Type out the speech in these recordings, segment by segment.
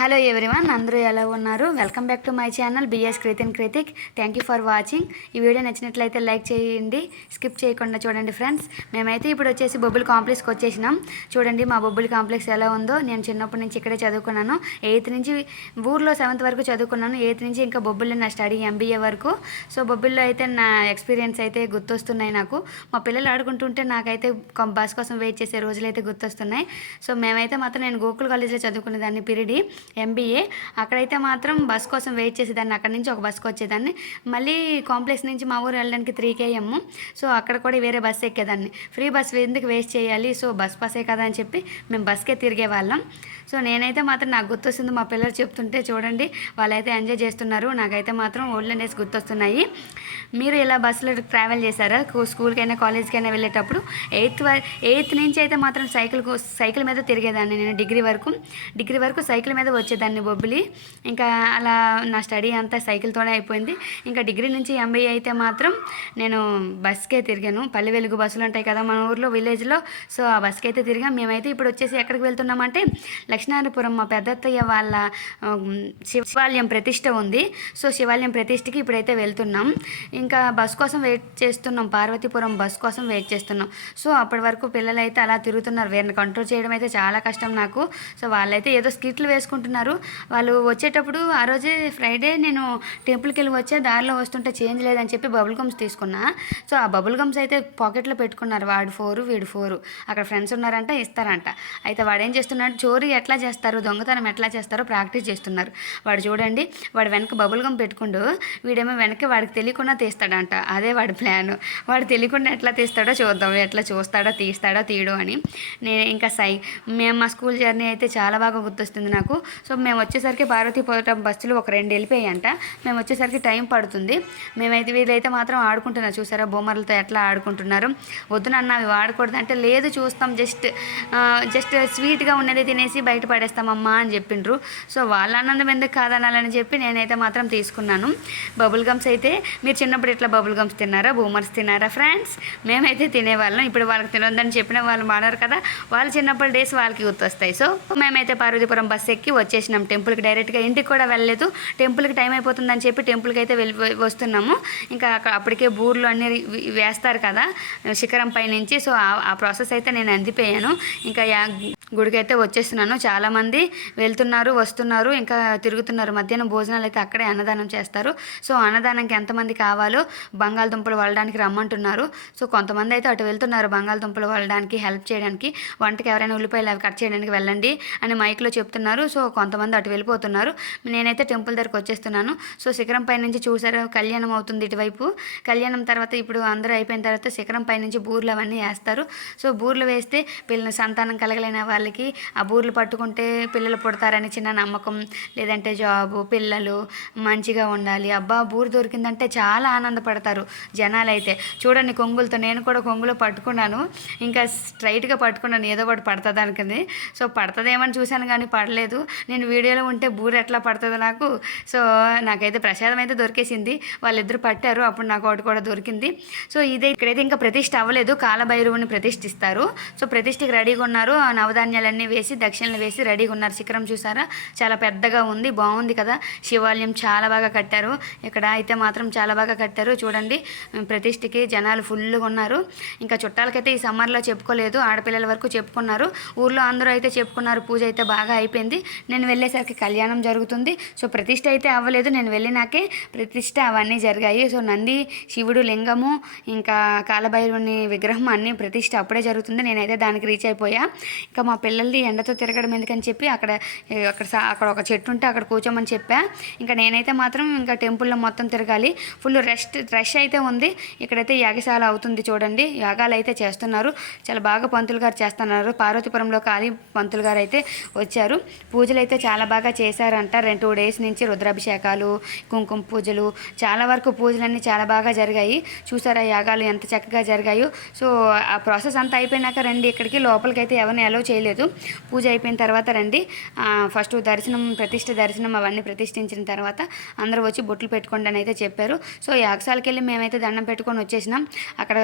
Hello everyone, అందరూ ఎలా ఉన్నారు? Welcome back to my channel BS Krithik. Thank you for watching. ఈ వీడియో నచ్చినట్లయితే లైక్ చేయండి, స్కిప్ చేయకుండా చూడండి ఫ్రెండ్స్. మేమైతే ఇప్పుడు వచ్చేసి బొబ్బుల్ కాంప్లెక్స్కి వచ్చేసినాం. చూడండి మా బొబ్బుల్ కాంప్లెక్స్ ఎలా ఉందో. నేను చిన్నప్పటి నుంచి ఇక్కడే చదువుకున్నాను. 8th నుంచి ఊర్లో 7th వరకు చదువుకున్నాను. 8th నుంచి ఇంకా బొబ్బుల్లో నా స్టడీ MBA వరకు. సో బొబ్బుల్లో అయితే నా ఎక్స్పీరియన్స్ అయితే గుర్తొస్తున్నాయి నాకు. మా పిల్లలు ఆడుకుంటుంటే నాకైతే బస్ కోసం వెయిట్ చేసే రోజులు అయితే గుర్తొస్తున్నాయి. సో మేమైతే మాత్రం నేను గోకుల్ కాలేజ్లో చదువుకునేదాన్ని పిరిడి MBA. అక్కడైతే మాత్రం బస్ కోసం వెయిట్ చేసేదాన్ని. అక్కడి నుంచి ఒక బస్కి వచ్చేదాన్ని. మళ్ళీ కాంప్లెక్స్ నుంచి మా ఊరు వెళ్ళడానికి 3 km. సో అక్కడ కూడా వేరే బస్సు ఎక్కేదాన్ని. ఫ్రీ బస్ ఎందుకు వేస్ట్ చేయాలి, సో బస్ పాసే కదా అని చెప్పి మేము బస్కే తిరిగే వాళ్ళం. సో నేనైతే మాత్రం నాకు గుర్తొస్తుంది, మా పిల్లలు చెప్తుంటే చూడండి వాళ్ళైతే ఎంజాయ్ చేస్తున్నారు. నాకైతే మాత్రం ఓల్డెన్ డేస్ గుర్తొస్తున్నాయి. మీరు ఇలా బస్సులో ట్రావెల్ చేశారా? స్కూల్కైనా కాలేజ్కైనా వెళ్ళేటప్పుడు? 8th నుంచి అయితే మాత్రం సైకిల్ మీద తిరిగేదాన్ని. నేను డిగ్రీ వరకు సైకిల్ మీద వచ్చేదాన్ని బొబ్బిలి. ఇంకా అలా నా స్టడీ అంతా సైకిల్తోనే అయిపోయింది. ఇంకా డిగ్రీ నుంచి MBA అయితే మాత్రం నేను బస్కే తిరిగాను. పల్లె వెలుగు బస్సులు ఉంటాయి కదా మన ఊర్లో, విలేజ్లో. సో ఆ బస్కి అయితే తిరిగాం. మేమైతే ఇప్పుడు వచ్చేసి ఎక్కడికి వెళ్తున్నామంటే లక్ష్మీనారాయణపురం, మా పెద్దత్తయ్య వాళ్ళ శివాలయం ప్రతిష్ట ఉంది. సో శివాలయం ప్రతిష్టకి ఇప్పుడైతే వెళ్తున్నాం. ఇంకా బస్ కోసం వెయిట్ చేస్తున్నాం. పార్వతీపురం బస్ కోసం వెయిట్ చేస్తున్నాం. సో అప్పటి వరకు పిల్లలు అయితే అలా తిరుగుతున్నారు. వీరిని కంట్రోల్ చేయడం అయితే చాలా కష్టం నాకు. సో వాళ్ళైతే ఏదో స్కిట్లు వేసుకుంటున్నారు. వాళ్ళు వచ్చేటప్పుడు ఆ రోజే ఫ్రైడే నేను టెంపుల్కి వెళ్ళి వచ్చే దారిలో వస్తుంటే చేంజ్ లేదని చెప్పి బబుల్ గమ్స్ తీసుకున్నా. సో ఆ బబుల్ గమ్స్ అయితే పాకెట్లో పెట్టుకున్నారు. వాడు 4 వీడు 4. అక్కడ ఫ్రెండ్స్ ఉన్నారంట, ఇస్తారంట. అయితే వాడు ఏం చేస్తున్నాడు, చోరీ ఎట్లా చేస్తారు, దొంగతనం ఎట్లా చేస్తారో ప్రాక్టీస్ చేస్తున్నారు. వాడు చూడండి, వాడు వెనక బబుల్ గమ్ పెట్టుకుండు, వీడేమో వెనక వాడికి తెలియకుండా తీస్తాడంట. అదే వాడి ప్లాన్. వాడు తెలియకుండా ఎట్లా తీస్తాడో చూద్దాం, ఎట్లా చూస్తాడో తీయడో అని. నేను ఇంకా మేము మా స్కూల్ జర్నీ అయితే చాలా బాగా గుర్తొస్తుంది నాకు. సో మేము వచ్చేసరికి పార్వతీపురం బస్సులు ఒక 2 వెళ్ళిపోయాయంట. మేము వచ్చేసరికి టైం పడుతుంది. వీళ్ళైతే మాత్రం ఆడుకుంటున్నారు. చూసారా బొమ్మలతో ఎట్లా ఆడుకుంటున్నారు. వద్దు నాన్న అవి వాడకూడదు అంటే, లేదు చూస్తాం, జస్ట్ స్వీట్గా ఉన్నది తినేసి బయట పడేస్తామమ్మా అని చెప్పిండ్రు. సో వాళ్ళ ఆనందం ఎందుకు కాదనాలని చెప్పి నేనైతే మాత్రం తీసుకున్నాను. బబుల్ గమ్స్ అయితే మీరు చిన్నప్పుడు ఇట్లా బబుల్ గమ్స్ తిన్నారా, బూమర్స్ తిన్నారా ఫ్రెండ్స్? మేమైతే తినేవాళ్ళం. ఇప్పుడు వాళ్ళకి తినొద్దని చెప్పిన వాళ్ళు మాడారు కదా, వాళ్ళు చిన్నప్పుడు డేస్ వాళ్ళకి గుర్తొస్తాయి. సో మేమైతే పార్వతీపురం బస్ ఎక్కి వచ్చేసినాం టెంపుల్కి. డైరెక్ట్గా ఇంటికి కూడా వెళ్ళలేదు. టెంపుల్కి టైం అయిపోతుందని చెప్పి టెంపుల్కి అయితే వస్తున్నాము. ఇంకా అప్పటికే బూర్లు అన్నీ వేస్తారు కదా శిఖరం పై నుంచి. సో ఆ ప్రాసెస్ అయితే నేను అందిపోయాను. ఇంకా గుడికి అయితే వచ్చేస్తున్నాను. చాలామంది వెళ్తున్నారు, వస్తున్నారు, ఇంకా తిరుగుతున్నారు. మధ్యాహ్నం భోజనాలు అయితే అక్కడే అన్నదానం చేస్తారు. సో అన్నదానంకి ఎంతమంది కావాలో బంగాళదుంపలు వల్లడానికి రమ్మంటున్నారు. సో కొంతమంది అయితే అటు వెళ్తున్నారు బంగాళదుంపలు వల్లడానికి, హెల్ప్ చేయడానికి. వంటకి ఎవరైనా ఉల్లిపాయలు అవి కట్ చేయడానికి వెళ్ళండి అని మైక్లో చెప్తున్నారు. సో కొంతమంది అటు వెళ్ళిపోతున్నారు. నేనైతే టెంపుల్ దగ్గరకు వచ్చేస్తున్నాను. సో శిఖరం పై నుంచి చూసారు కళ్యాణం అవుతుంది ఇటువైపు. కళ్యాణం తర్వాత ఇప్పుడు అందరూ అయిపోయిన తర్వాత శిఖరం పై నుంచి బూర్లు అవన్నీ వేస్తారు. సో బూర్లు వేస్తే సంతానం కలగలేని వాళ్ళకి ఆ బూర్లు పట్టుకుంటే పిల్లలు పుడతారని చిన్న నమ్మకం. లేదంటే జాబు, పిల్లలు మంచిగా ఉండాలి. అబ్బా బూరు దొరికిందంటే చాలా ఆనందపడతారు జనాలు అయితే. చూడండి కొంగులతో, నేను కూడా కొంగులో పట్టుకున్నాను. ఇంకా స్ట్రైట్గా పట్టుకున్నాను, ఏదో ఒకటి పడుతుంది అనుకుంది. సో పడుతుందేమని చూశాను కానీ పడలేదు. నేను వీడియోలో ఉంటే బూరు ఎట్లా పడుతుందో నాకు. సో నాకైతే ప్రసాదం అయితే దొరికేసింది. వాళ్ళిద్దరు పట్టారు, అప్పుడు నాకు ఒకటి కూడా దొరికింది. సో ఇక్కడైతే ఇంకా ప్రతిష్ఠ అవ్వలేదు. కాలభైరవుని ప్రతిష్ఠిస్తారు. సో ప్రతిష్ఠకి రెడీగా ఉన్నారు. నవధాన్యాలన్నీ వేసి దక్షిణలు వేసి రెడీగా ఉన్నారు. శిఖరం చూసారా చాలా పెద్దగా ఉంది, బాగుంది కదా. శివాలయం చాలా బాగా కట్టారు. ఇక్కడ అయితే మాత్రం చాలా బాగా కట్టారు. చూడండి ప్రతిష్ఠకి జనాలు ఫుల్గా ఉన్నారు. ఇంకా చుట్టాలకైతే ఈ సమ్మర్లో చెప్పుకోలేదు, ఆడపిల్లల వరకు చెప్పుకున్నారు. ఊర్లో అందరూ అయితే చెప్పుకున్నారు. పూజ అయితే బాగా అయిపోయింది. నేను వెళ్ళేసరికి కళ్యాణం జరుగుతుంది. సో ప్రతిష్ఠ అయితే అవ్వలేదు, నేను వెళ్ళినాకే ప్రతిష్ఠ అవన్నీ జరిగాయి. సో నంది, శివుడు లింగము, ఇంకా కాలభైరవుని విగ్రహం అన్నీ ప్రతిష్ఠ అప్పుడే జరుగుతుంది. నేనైతే దానికి రీచ్ అయిపోయా. ఇంకా మా పిల్లల్ని ఎండతో తిరగడం ఎందుకని చెప్పి అక్కడ ఒక చెట్టు ఉంటే అక్కడ కూర్చోమని చెప్పా. ఇంకా నేనైతే మాత్రం ఇంకా టెంపుల్లో మొత్తం తిరగాలి. ఫుల్ రష్ అయితే ఉంది. ఇక్కడైతే యాగశాల అవుతుంది. చూడండి యాగాలు అయితే చేస్తున్నారు. చాలా బాగా పంతులు గారు చేస్తున్నారు. పార్వతీపురంలో కాళీ పంతులు గారు అయితే వచ్చారు. పూజలు అయితే చాలా బాగా చేశారంట. 2 days నుంచి రుద్రాభిషేకాలు, కుంకుమ పూజలు, చాలా వరకు పూజలన్నీ చాలా బాగా జరిగాయి. చూసారా యాగాలు ఎంత చక్కగా జరిగాయో. సో ఆ ప్రాసెస్ అంతా అయిపోయినాక రండి ఇక్కడికి. లోపలికి అయితే ఎవరిని అలో చేయలేదు. పూజ అయిపోయిన తర్వాత రండి. ఫస్ట్ ప్రతిష్ఠ దర్శనం అవన్నీ ప్రతిష్ఠించిన తర్వాత అందరూ వచ్చి బొట్లు పెట్టుకోండి అని అయితే చెప్పారు. సో యాగశాలకి వెళ్ళి మేమైతే దండం పెట్టుకొని వచ్చేసినాం. అక్కడ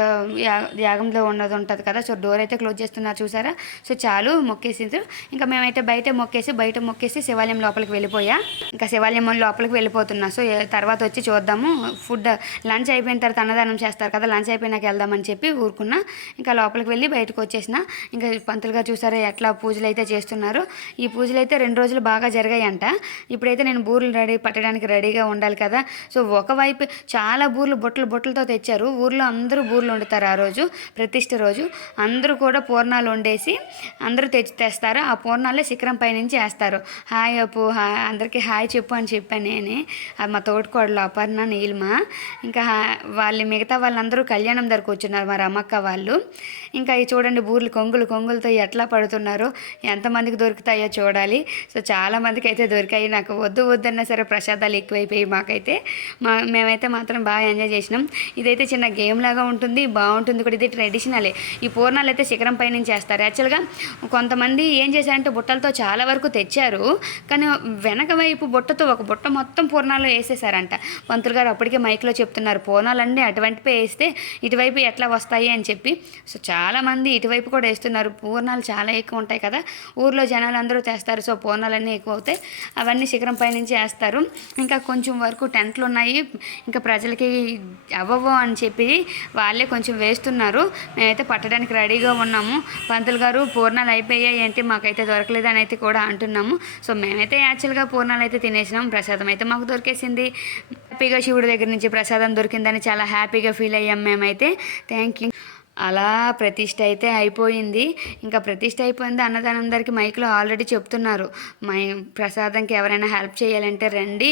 యాగంలో ఉంటుంది కదా. సో డోర్ అయితే క్లోజ్ చేస్తున్నారు చూసారా. సో చాలు మొక్కేసిండ్రు. ఇంకా మేమైతే బయట మొక్కేసి బయట మొక్కేసి శివాలయం లోపలికి వెళ్ళిపోయా. ఇంకా శివాలయం లోపలికి వెళ్ళిపోతున్నా. సో తర్వాత వచ్చి చూద్దాము. ఫుడ్ లంచ్ అయిపోయిన తర్వాత అన్నదానం చేస్తారు కదా, లంచ్ అయిపోయినాక వెళ్దామని చెప్పి ఊరుకున్నా. ఇంకా లోపలికి వెళ్ళి బయటకు వచ్చేసిన. ఇంకా పంతులుగా చూసారా ఎట్లా పూజలు అయితే చేస్తున్నారు. ఈ పూజలు అయితే 2 రోజులు బాగా జరిగాయంట. ఇప్పుడైతే నేను బూరెలు పట్టడానికి రెడీగా ఉండాలి కదా. సో ఒకవైపు చాలా బూరెలు బొట్టలతో తెచ్చారు. ఊర్లో అందరూ బూరెలు వండుతారు ఆ రోజు, ప్రతిష్ఠ రోజు. అందరూ కూడా పూర్ణాలు వండేసి అందరూ తెస్తారు. ఆ పూర్ణాలే శిఖరం పైనుంచి వేస్తారు. హాయ్ అప్పు, అందరికీ హాయ్ చెప్పు అని చెప్పాను నేనే. మా తోటికోడలు అపర్ణ, నీలిమ. ఇంకా మిగతా వాళ్ళందరూ కళ్యాణం దగ్గర కూర్చున్నారు, మా రమక్క వాళ్ళు. ఇంకా ఈ చూడండి బూర్లు కొంగులతో ఎట్లా పడుతున్నారో, ఎంతమందికి దొరుకుతాయో చూడాలి. సో చాలామందికి అయితే దొరికాయి. నాకు వద్దన్నా సరే ప్రసాదాలు ఎక్కువైపోయి మాకైతే. మేమైతే మాత్రం బాగా ఎంజాయ్ చేసినాం. ఇదైతే చిన్న గేమ్ లాగా ఉంటుంది, బాగుంటుంది కూడా. ఇది ట్రెడిషనలే. ఈ పూర్ణాలు అయితే శిఖరం పై నుంచి చేస్తారు. యాక్చువల్గా కొంతమంది ఏం చేశారంటే బుట్టలతో చాలా వరకు తెచ్చారు, కానీ వెనక వైపు బుట్టతో ఒక బుట్ట మొత్తం పూర్ణాలు వేసేసారంట. పంతులు గారు అప్పటికే మైక్లో చెప్తున్నారు, పూర్ణాలన్నీ అటువైపే వేస్తే ఇటువైపు ఎట్లా వస్తాయి అని చెప్పి. సో చాలామంది ఇటువైపు కూడా వేస్తున్నారు. పూర్ణాలు చాలా ఎక్కువ ఉంటాయి కదా, ఊర్లో జనాలు అందరూ తెస్తారు. సో పూర్ణాలన్నీ ఎక్కువ అవుతాయి. అవన్నీ శిఖరం పై నుంచి వేస్తారు. ఇంకా కొంచెం వరకు టెంట్లు ఉన్నాయి, ఇంకా ప్రజలకి అవ్వవు అని చెప్పి వాళ్ళే కొంచెం వేస్తున్నారు. మేమైతే పట్టడానికి రెడీగా ఉన్నాము. పంతులు గారు పూర్ణాలు అయిపోయాయి ఏంటి, మాకైతే దొరకలేదని అయితే కూడా అంటున్నాము. సో మేమైతే యాక్చువల్గా పూర్ణాలు అయితే తినేసినాం. ప్రసాదం అయితే మాకు దొరికేసింది. హ్యాపీగా శివుడి దగ్గర నుంచి ప్రసాదం దొరికిందని చాలా హ్యాపీగా ఫీల్ అయ్యాం మేమైతే. Thank you. అలా ప్రతిష్ఠ అయితే అయిపోయింది. ఇంకా ప్రతిష్ఠ అయిపోయింది. అన్నదానం దగ్గరికి మైక్లో ఆల్రెడీ చెప్తున్నారు, ప్రసాదంకి ఎవరైనా హెల్ప్ చేయాలంటే రండి,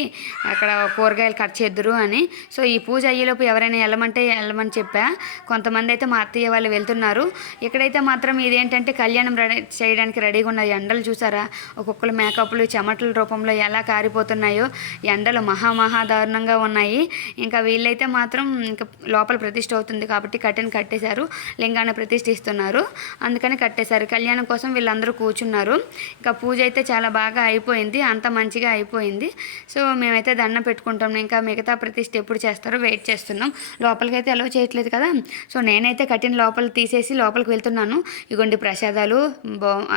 అక్కడ కూరగాయలు కట్ చేద్దురు అని. సో ఈ పూజ అయ్యేలోపు ఎవరైనా వెళ్ళమని చెప్పా. కొంతమంది అయితే మా అత్తయ్య వాళ్ళు వెళ్తున్నారు. ఇక్కడైతే మాత్రం ఇదేంటంటే కళ్యాణం చేయడానికి రెడీగా ఉన్నది. ఎండలు చూసారా, ఒక్కొక్కరు మేకప్లు చెమటల రూపంలో ఎలా కారిపోతున్నాయో. ఎండలు మహా దారుణంగా ఉన్నాయి. ఇంకా వీళ్ళైతే మాత్రం ఇంకా లోపల ప్రతిష్ఠ అవుతుంది కాబట్టి కట్టేశారు. లింగాన్ని ప్రతిష్ఠిస్తున్నారు, అందుకని కట్టేశారు. కళ్యాణం కోసం వీళ్ళందరూ కూర్చున్నారు. ఇంకా పూజ అయితే చాలా బాగా అయిపోయింది, అంత మంచిగా అయిపోయింది. సో మేమైతే దండం పెట్టుకుంటాం. ఇంకా మిగతా ప్రతిష్ఠ ఎప్పుడు చేస్తారో వెయిట్ చేస్తున్నాం. లోపలికి అయితే అలౌ చేయట్లేదు కదా. సో నేనైతే కట్టిన లోపల తీసేసి లోపలికి వెళ్తున్నాను. ఇగోండి ప్రసాదాలు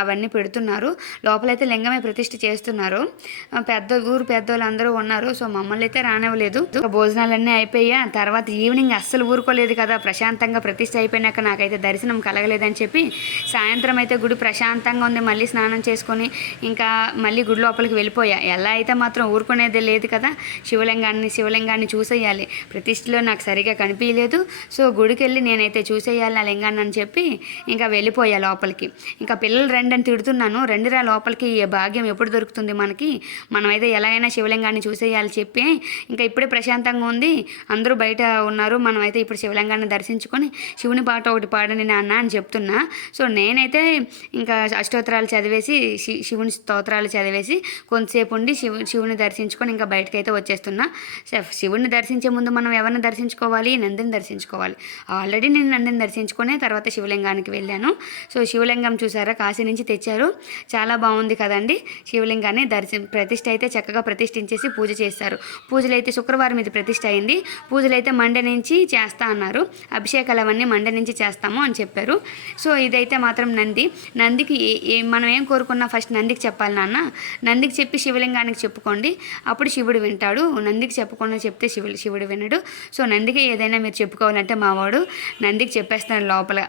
అవన్నీ పెడుతున్నారు. లోపలైతే లింగమే ప్రతిష్ఠ చేస్తున్నారు. ఊరు పెద్దోళ్ళు అందరూ ఉన్నారు. సో మమ్మల్ని అయితే రానివ్వలేదు. భోజనాలన్నీ అయిపోయా. తర్వాత ఈవినింగ్ అస్సలు ఊరుకోలేదు కదా, ప్రశాంతంగా ప్రతిష్ఠ అయిపోయినాక నాకైతే దర్శనం కలగలేదని చెప్పి సాయంత్రం అయితే గుడి ప్రశాంతంగా ఉంది, మళ్ళీ స్నానం చేసుకొని ఇంకా మళ్ళీ గుడి లోపలికి వెళ్ళిపోయా. ఎలా అయితే మాత్రం ఊరుకునేదే లేదు కదా, శివలింగాన్ని చూసేయాలి. ప్రతిష్ఠలో నాకు సరిగా కనిపించలేదు. సో గుడికి వెళ్ళి నేనైతే చూసేయాలి ఆ లింగాన్ని అని చెప్పి ఇంకా వెళ్ళిపోయా లోపలికి. ఇంకా పిల్లలు రండి అని తిడుతున్నాను, రండిరా లోపలికి, భాగ్యం ఎప్పుడు దొరుకుతుంది మనకి, మనమైతే ఎలా అయినా శివలింగాన్ని చూసేయాలి చెప్పి. ఇంకా ఇప్పుడే ప్రశాంతంగా ఉంది, అందరూ బయట ఉన్నారు, మనమైతే ఇప్పుడు శివలింగాన్ని దర్శించుకొని శివుని పాట ఒకటి పాడని నాన్న అని చెప్తున్నా. సో నేనైతే ఇంకా అష్టోత్తరాలు చదివేసి శివుని స్తోత్రాలు చదివేసి కొంతసేపు ఉండి శివుని దర్శించుకొని ఇంకా బయటకు అయితే వచ్చేస్తున్నా. శివుని దర్శించే ముందు మనం ఎవరిని దర్శించుకోవాలి, నందిని దర్శించుకోవాలి. ఆల్రెడీ నేను నందిని దర్శించుకునే తర్వాత శివలింగానికి వెళ్ళాను. సో శివలింగం చూసారా, కాశీ నుంచి తెచ్చారు, చాలా బాగుంది కదండి. శివలింగాన్ని ప్రతిష్ఠ అయితే చక్కగా ప్రతిష్ఠించేసి పూజ చేస్తారు. పూజలు అయితే శుక్రవారం ఇది ప్రతిష్ఠ అయింది. పూజలు అయితే మండే నుంచి చేస్తా అన్నారు. అభిషేకాలు అవన్నీ మండే నుంచి చేస్తాము అని చెప్పారు. సో ఇదైతే మాత్రం నందికి మనం ఏం కోరుకున్నా ఫస్ట్ నందికి చెప్పాలి నాన్న. నందికి చెప్పి శివలింగానికి చెప్పుకోండి, అప్పుడు శివుడు వింటాడు. నందికి చెప్పకుండా చెప్తే శివుడు వినడు. సో నందికి ఏదైనా మీరు చెప్పుకోవాలంటే మావాడు నందికి చెప్పేస్తాను లోపల,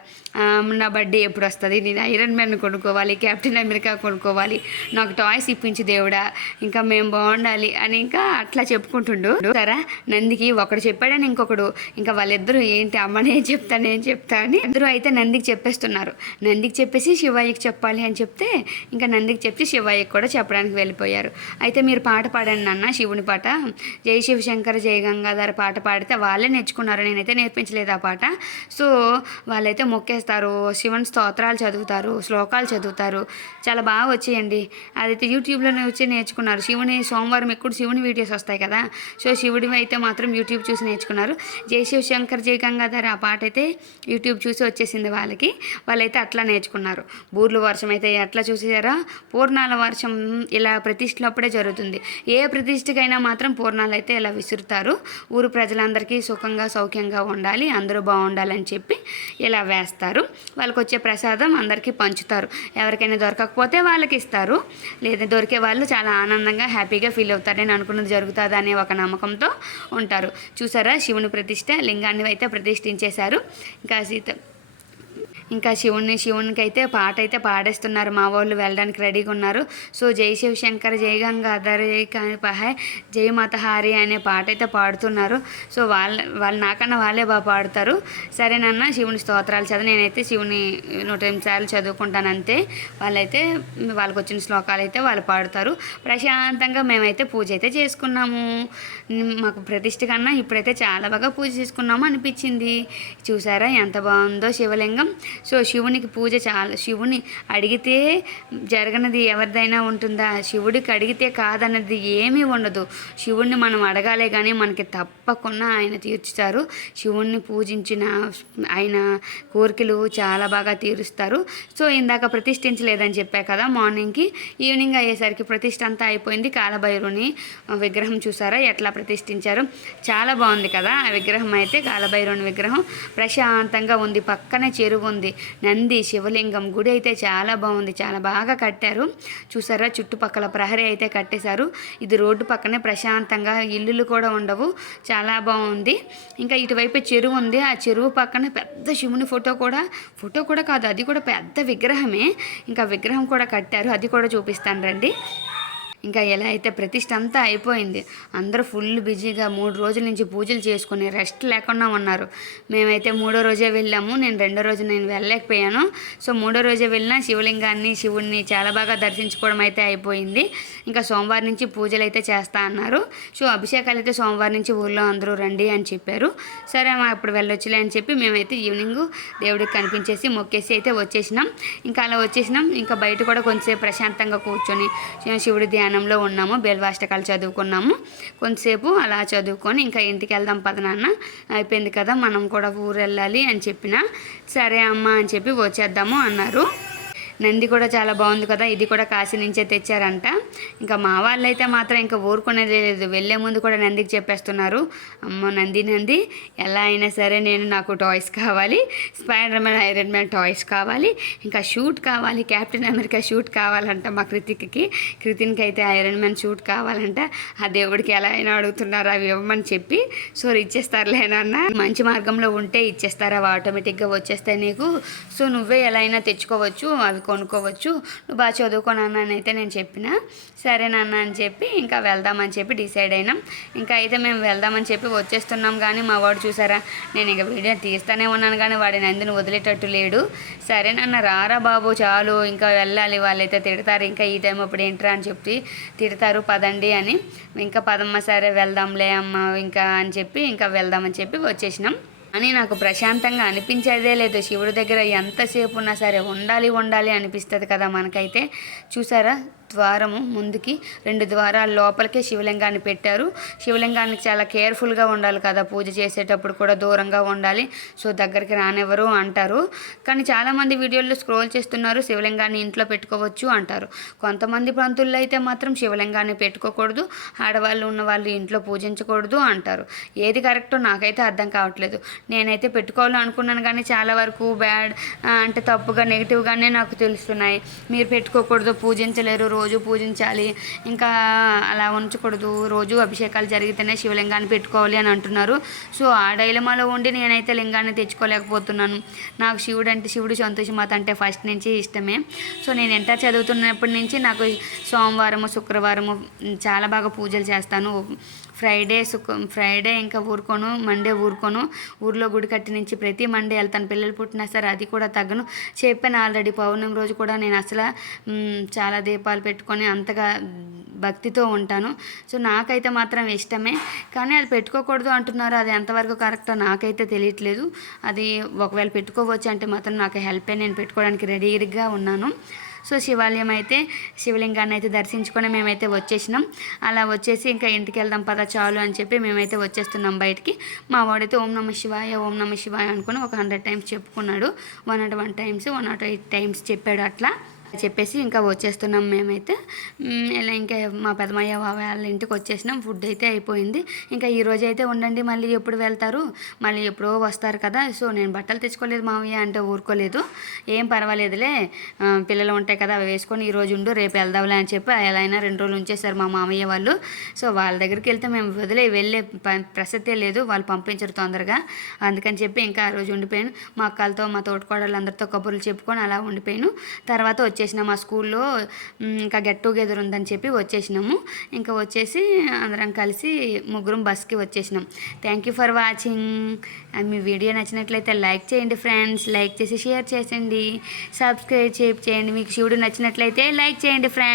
నా బర్త్డే ఎప్పుడు వస్తుంది, నేను ఐరన్ మ్యాన్ కొనుక్కోవాలి, కెప్టెన్ అమెరికా కొనుక్కోవాలి, నాకు టాయ్స్ ఇప్పించి దేవుడా, ఇంకా మేము బాగుండాలి అని ఇంకా అట్లా చెప్పుకుంటుండు. సరే నందికి ఒకడు చెప్పాడని ఇంకొకడు ఇంకా వాళ్ళిద్దరూ ఏంటి అమ్మని ఏం చెప్తా అని అందరూ అయితే నందికి చెప్పేస్తున్నారు. నందికి చెప్పేసి శివయ్యకి చెప్పాలి అని చెప్తే ఇంకా నందికి చెప్పి శివయ్యకి కూడా చెప్పడానికి వెళ్ళిపోయారు. అయితే మీరు పాట పాడండి నాన్న, శివుని పాట, జై శివశంకర జై గంగాధర పాట పాడితే వాళ్ళే నేర్చుకున్నారు, నేనైతే నేర్పించలేదు ఆ పాట. సో వాళ్ళైతే మొక్కేస్తారు, శివుని స్తోత్రాలు చదువుతారు, శ్లోకాలు చదువుతారు, చాలా బాగా వచ్చేయండి. అదైతే యూట్యూబ్లోనే వచ్చి నేర్చుకున్నారు. సోమవారం ఎక్కువ శివుని వీడియోస్ వస్తాయి కదా, సో శివుడి అయితే మాత్రం యూట్యూబ్ చూసి నేర్చుకున్నారు. జై శివశంకర్ జై గంగాధర ఆ పాట అయితే యూట్యూబ్ చూసి వచ్చేసింది వాళ్ళకి. వాళ్ళైతే అట్లా నేర్చుకున్నారు. బూర్లు వర్షం అయితే ఎట్లా చూసారా, పూర్ణాల వర్షం ఇలా ప్రతిష్టలప్పుడే జరుగుతుంది. ఏ ప్రతిష్టకైనా మాత్రం పూర్ణాలు అయితే ఇలా విసురుతారు. ఊరు ప్రజలందరికీ సుఖంగా సౌఖ్యంగా ఉండాలి, అందరూ బాగుండాలని చెప్పి ఇలా వేస్తారు. వాళ్ళకి వచ్చే ప్రసాదం అందరికీ పంచుతారు. ఎవరికైనా దొరకకపోతే వాళ్ళకి ఇస్తారు, లేదా దొరికే వాళ్ళు చాలా ఆనందంగా హ్యాపీగా ఫీల్ అవుతారు. నేను అనుకున్నది జరుగుతుంది అనే ఒక నమ్మకంతో ఉంటారు. చూసారా, శివుని ప్రతిష్ట లింగాన్ని అయితే ప్రతిష్ఠించేశారు. ఇంకా శివునికి అయితే పాట అయితే పాడేస్తున్నారు. మా వాళ్ళు వెళ్ళడానికి రెడీగా ఉన్నారు. సో జై శివశంకర్, జై గంగాధర్, జై కానిపహాయ్, జై మతహారి అనే పాట అయితే పాడుతున్నారు. సో వాళ్ళు నాకన్నా వాళ్ళే బాగా పాడుతారు. సరేనన్న, శివుని స్తోత్రాలు చదివి నేనైతే శివుని 108 సార్లు చదువుకుంటాను అంతే. వాళ్ళైతే వాళ్ళకి వచ్చిన శ్లోకాలు అయితే వాళ్ళు పాడుతారు. ప్రశాంతంగా మేమైతే పూజ అయితే చేసుకున్నాము. మాకు ప్రతిష్ఠ కన్నా ఇప్పుడైతే చాలా బాగా పూజ చేసుకున్నాము అనిపించింది. చూసారా ఎంత బాగుందో శివలింగం. సో శివునికి పూజ శివుని అడిగితే జరగనది ఎవరిదైనా ఉంటుందా? శివుడికి అడిగితే కాదన్నది ఏమీ ఉండదు. శివుణ్ణి మనం అడగాలే కానీ మనకి తప్పకుండా ఆయన తీర్చుతారు. శివుణ్ణి పూజించిన ఆయన కోరికలు చాలా బాగా తీరుస్తారు. సో ఇందాక ప్రతిష్ఠించలేదని చెప్పా కదా మార్నింగ్కి. ఈవినింగ్ అయ్యేసరికి ప్రతిష్ఠ అంతా అయిపోయింది. కాలభైరుని విగ్రహం చూసారా ఎట్లా ప్రతిష్ఠించారు, చాలా బాగుంది కదా ఆ విగ్రహం అయితే. కాలభైరుని విగ్రహం ప్రశాంతంగా ఉంది. పక్కనే చెరువు ఉంది. నంది, శివలింగం గుడి అయితే చాలా బాగుంది, చాలా బాగా కట్టారు. చూసారా, చుట్టుపక్కల ప్రహరీ అయితే కట్టేశారు. ఇది రోడ్డు పక్కనే ప్రశాంతంగా, ఇల్లులు కూడా ఉండవు, చాలా బాగుంది. ఇంకా ఇటువైపు చెరువు ఉంది. ఆ చెరువు పక్కన పెద్ద శివుని ఫోటో కూడా కాదు, అది కూడా పెద్ద విగ్రహమే. ఇంకా విగ్రహం కూడా కట్టారు, అది కూడా చూపిస్తాను రండి. ఇంకా ఎలా అయితే ప్రతిష్ఠ అంతా అయిపోయింది. అందరూ ఫుల్ బిజీగా 3 రోజుల నుంచి పూజలు చేసుకుని రెస్ట్ లేకుండా ఉన్నారు. మేమైతే 3వ రోజే వెళ్ళాము. నేను 2వ రోజు వెళ్ళలేకపోయాను. సో 3వ రోజే వెళ్ళిన శివుణ్ణి చాలా బాగా దర్శించుకోవడం అయితే అయిపోయింది. ఇంకా సోమవారం నుంచి పూజలు అయితే చేస్తా అన్నారు. సో అభిషేకాలు అయితే సోమవారం నుంచి ఊళ్ళో అందరూ రండి అని చెప్పారు. సరే మా అప్పుడు వెళ్ళొచ్చులే అని చెప్పి మేమైతే ఈవినింగ్ దేవుడికి కనిపించేసి మొక్కేసి అయితే వచ్చేసినాం. ఇంకా అలా వచ్చేసినాం. ఇంకా బయట కూడా కొంచెంసేపు ప్రశాంతంగా కూర్చొని శివుడి ధ్యానంలో ఉన్నాము. బేల్వాష్టకాలు చదువుకున్నాము. కొంతసేపు అలా చదువుకొని ఇంకా ఇంటికి వెళ్దాం పద నాన్న, అయిపోయింది కదా మనం కూడా ఊరు వెళ్ళాలి అని చెప్పిన. సరే అమ్మ అని చెప్పి వచ్చేద్దాము అన్నారు. నంది కూడా చాలా బాగుంది కదా, ఇది కూడా కాశీ నుంచే తెచ్చారంట. ఇంకా మా వాళ్ళైతే మాత్రం ఇంకా ఊరుకునేది లేదు. వెళ్ళే ముందు కూడా నందికి చెప్పేస్తున్నారు, అమ్మ నంది ఎలా అయినా సరే నాకు టాయ్స్ కావాలి, spider man, iron man toys కావాలి, ఇంకా షూట్ కావాలి, కెప్టెన్ అమెరికా షూట్ కావాలంట మా కృతిన్కి అయితే ఐరన్ మ్యాన్ షూట్ కావాలంట. ఆ దేవుడికి ఎలా అయినా అడుగుతున్నారు అవి ఇవ్వమని చెప్పి. సో ఇచ్చేస్తారులేనన్న, మంచి మార్గంలో ఉంటే ఇచ్చేస్తారు, అవి ఆటోమేటిక్గా వచ్చేస్తాయి నీకు. సో నువ్వే ఎలా అయినా తెచ్చుకోవచ్చు, అవి కొనుక్కోవచ్చు, నువ్వు బాగా చదువుకోనన్నా అని అయితే నేను చెప్పిన. సరే నాన్న అని చెప్పి ఇంకా వెళ్దామని చెప్పి డిసైడ్ అయినాం. ఇంకా అయితే మేము వెళ్దామని చెప్పి వచ్చేస్తున్నాం. కానీ మా వాడు చూసారా, నేను ఇంకా వీడియో తీస్తూనే ఉన్నాను కానీ వాడి నందిని వదిలేటట్టు లేడు. సరే నాన్న రారా బాబు చాలు, ఇంకా వెళ్ళాలి, వాళ్ళైతే తిడతారు, ఇంకా ఈ టైం అప్పుడు ఏంట్రా అని చెప్పి తిడతారు, పదండి అని. ఇంకా పదమ్మ సరే వెళ్దాంలే అమ్మ ఇంకా అని చెప్పి ఇంకా వెళ్దామని చెప్పి వచ్చేసినాం. అని నాకు ప్రశాంతంగా అనిపించేదే లేదు. శివుడి దగ్గర ఎంతసేపు ఉన్నా సరే ఉండాలి అనిపిస్తుంది కదా మనకైతే. చూసారా, ద్వారము ముందుకి 2 ద్వారాల లోపలికే శివలింగాన్ని పెట్టారు. శివలింగానికి చాలా కేర్ఫుల్గా ఉండాలి కదా, పూజ చేసేటప్పుడు కూడా దూరంగా ఉండాలి. సో దగ్గరికి రానివ్వరు అంటారు. కానీ చాలామంది వీడియోల్లో స్క్రోల్ చేస్తున్నారు, శివలింగాన్ని ఇంట్లో పెట్టుకోవచ్చు అంటారు. కొంతమంది ప్రాంతుల్లో అయితే మాత్రం శివలింగాన్ని పెట్టుకోకూడదు, ఆడవాళ్ళు ఉన్నవాళ్ళు ఇంట్లో పూజించకూడదు అంటారు. ఏది కరెక్టో నాకైతే అర్థం కావట్లేదు. నేనైతే పెట్టుకోవాలని అనుకున్నాను కానీ చాలా వరకు బ్యాడ్ అంటే తప్పుగా నెగిటివ్గానే నాకు తెలుస్తున్నాయి. మీరు పెట్టుకోకూడదు, పూజించలేరు, రోజు పూజించాలి, ఇంకా అలా ఉంచకూడదు, రోజు అభిషేకాలు జరిగితేనే శివలింగాన్ని పెట్టుకోవాలి అని అంటున్నారు. సో ఆ డైలమాలో ఉండి నేనైతే లింగాన్ని తెచ్చుకోలేకపోతున్నాను. నాకు శివుడు సంతోషమాత అంటే ఫస్ట్ నుంచి ఇష్టమే. సో నేను ఇంటర్ చదువుతున్నప్పటి నుంచి నాకు సోమవారము శుక్రవారము చాలా బాగా పూజలు చేస్తాను. ఫ్రైడే ఇంకా ఊరుకోను, మండే ఊరుకోను. ఊర్లో గుడి కట్టి నుంచి ప్రతి మండే వెళ్తాను. పిల్లలు పుట్టినా సరే అది కూడా తగ్గను. చెప్పాను ఆల్రెడీ, పౌర్ణమి రోజు కూడా నేను అసలు చాలా దీపాలు పెట్టుకొని అంతగా భక్తితో ఉంటాను. సో నాకైతే మాత్రం ఇష్టమే, కానీ అది పెట్టుకోకూడదు అంటున్నారు. అది ఎంతవరకు కరెక్టో నాకైతే తెలియట్లేదు. అది ఒకవేళ పెట్టుకోవచ్చు అంటే మాత్రం నాకు హెల్పే, నేను పెట్టుకోవడానికి రెడీగా ఉన్నాను. సో శివాలయం అయితే శివలింగాన్ని అయితే దర్శించుకొని మేమైతే వచ్చేసినాం. అలా వచ్చేసి ఇంకా ఇంటికి వెళ్దాం పద చాలు అని చెప్పి మేమైతే వచ్చేస్తున్నాం బయటికి. మా వాడైతే ఓం నమ శివాయ ఓం నమ శివాయ అనుకుని ఒక 100 టైమ్స్ చెప్పుకున్నాడు. 101 టైమ్స్ 108 టైమ్స్ చెప్పాడు. అట్లా చెప్పేసి ఇంకా వచ్చేస్తున్నాం మేమైతే. ఇలా ఇంకా మా పెదమయ్య వాళ్ళ ఇంటికి వచ్చేసినాం. ఫుడ్ అయితే అయిపోయింది. ఇంకా ఈరోజు అయితే ఉండండి, మళ్ళీ ఎప్పుడు వెళ్తారు, మళ్ళీ ఎప్పుడో వస్తారు కదా. సో నేను బట్టలు తెచ్చుకోలేదు మామయ్య అంటే ఊరుకోలేదు. ఏం పర్వాలేదులే, పిల్లలు ఉంటాయి కదా అవి వేసుకొని ఈరోజు ఉండు రేపు వెళ్దాంలే అని చెప్పి ఎలా అయినా 2 రోజులు ఉంచేశారు మా మామయ్య వాళ్ళు. సో వాళ్ళ దగ్గరికి వెళ్తే మేము వెళ్ళే ప్రసక్తే లేదు, వాళ్ళు పంపించరు తొందరగా. అందుకని చెప్పి ఇంకా ఆ రోజు ఉండిపోయాను. మా అక్కలతో మా తోటికోడళ్ళందరితో కబుర్లు చెప్పుకొని అలా ఉండిపోయాను. తర్వాత వచ్చేసినాం. మా స్కూల్లో ఇంకా గెట్ టుగెదర్ ఉందని చెప్పి వచ్చేసినాము. ఇంకా వచ్చేసి అందరం కలిసి ముగ్గురం బస్కి వచ్చేసినాం. Thank you for watching. Me video నచ్చినట్లయితే లైక్ చేయండి ఫ్రెండ్స్, లైక్ చేసి షేర్ చేయండి, సబ్స్క్రైబ్ చేయండి. మీకు శివుడు నచ్చినట్లయితే లైక్ చేయండి ఫ్రెండ్స్.